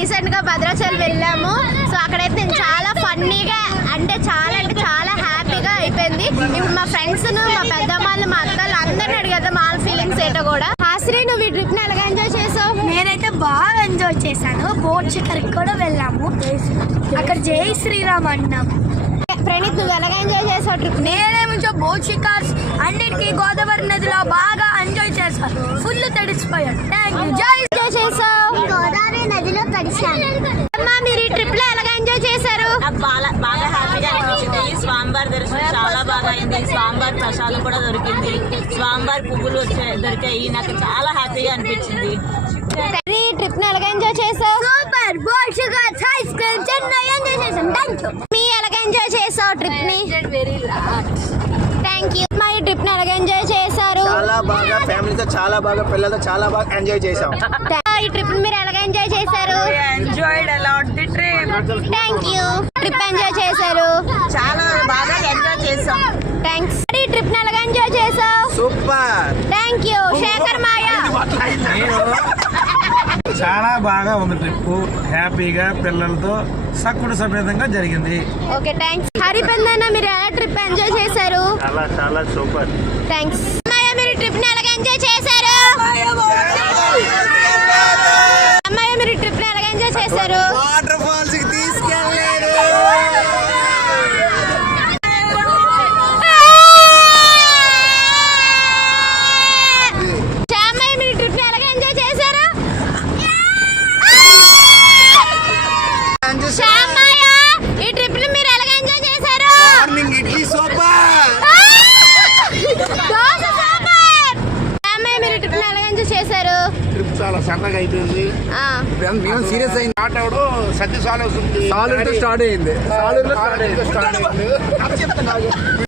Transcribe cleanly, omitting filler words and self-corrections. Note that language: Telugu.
రీసెంట్ గా భద్రాచలం వెళ్ళాము. సో అక్కడైతే నేను చాలా ఫన్నీగా అంటే చాలా హ్యాపీగా అయిపోయింది. ఇప్పుడు మా ఫ్రెండ్స్ మా పెద్దమ్మాళ్ళు మా అత్తలు అందరిని అడిగేద్దాం వాళ్ళ ఫీలింగ్స్ ఏంటో కూడా. హాస్రీ, నువ్వు ఈ ట్రిప్ ని ఎలాగ ఎంజాయ్ చేసావు? నేనైతే బాగా ఎంజాయ్ చేశాను. బోట్ షికార్కి కూడా వెళ్ళాము. అక్కడ జై శ్రీరామ్ అన్నాము. ప్రణీత్, నువ్వు ఎలాగ ఎంజాయ్ చేసావు ట్రిప్? నేనేమో బోట్ షికార్స్ అన్నిటికీ గోదావరి నదిలో బాగా ఎంజాయ్ చేశాను. ఫుల్ తడిసిపోయాను. Thank you. జై ఎంజాయ్ చేసావు? గోదావరి నదిలో తడిశాను. అమ్మా, మీరు ఈ ట్రిప్ లో ఎలాగ ఎంజాయ్ చేశారు? బాగా హ్యాపీగా అనిపించింది. స్వామివారి దర్శనం చాలా బాగా అయింది. స్వామివారి ప్రసాదం కూడా దొరికింది. స్వామివారి పువ్వులు దొరికాయి. నాకు చాలా హ్యాపీగా అనిపించింది. ఈ ట్రిప్ ని ఎలాగ ఎంజాయ్ చేసావు? సూపర్. బోట్ షికార్స్, ఐస్ క్రీమ్ చెన్నై ఎంజాయ్ చేశాను. Thank you. మీ ఎలాగ ఎంజాయ్ చేసావు ట్రిప్ ని? Thank you. మా ఈ ట్రిప్ ని ఎలాగ ఎంజాయ్ చేశారు? చాలా బాగా, ఫ్యామిలీతో చాలా బాగా, పిల్లలతో చాలా బాగా ఎంజాయ్ చేసాం. ఈ ట్రిప్ ని మీరు ఎలాగ ఎంజాయ్ చేశారు? Enjoyed a lot the trip. Thank you. Trip enjoy చేశారు? చాలా బాగా ఎంజాయ్ చేసాం. థ్యాంక్స్. ఈ ట్రిప్ ని ఎలాగ ఎంజాయ్ చేసావు? Super. Thank you. Shekhar Maya? చాలా బాగా ఉంది ట్రిప్. హ్యాపీగా పిల్లలతో సక్కుడు సమేతంగా జరిగింది. Okay, thanks. హరిపందన్న, మీరు ఎలా ట్రిప్ ఎంజాయ్ చేశారు? చాలా సూపర్. థ్యాంక్స్. అమ్మాయి, మీరు ట్రిప్ ని ఎలాగ ఎంజాయ్ చేశారు? అమ్మాయి, మీరు ట్రిప్ ని ఎలాగ ఎంజాయ్ చేశారు? వాటర్ ఫాల్స్ కి తీసుకెళ్ళారు. శ్యామయ్య, మీరు ట్రిప్ ని ఎలాగ ఎంజాయ్ చేశారు? శ్యామయ్య, ఈ ట్రిప్ ని మీరు ఎలాగ ఎంజాయ్ చేశారు? Morning idli super. Dosa super. Shyamayya, మీరు ట్రిప్ ని ఎలాగ ఎంజాయ్ చేశారు? ట్రిప్ చాలా సన్నగా అయిపోయింది. మేము సీరియస్ అయింది. స్టార్ట్ అవడం సత్య సాల్ వస్తుంది. స్టార్ట్ అయింది.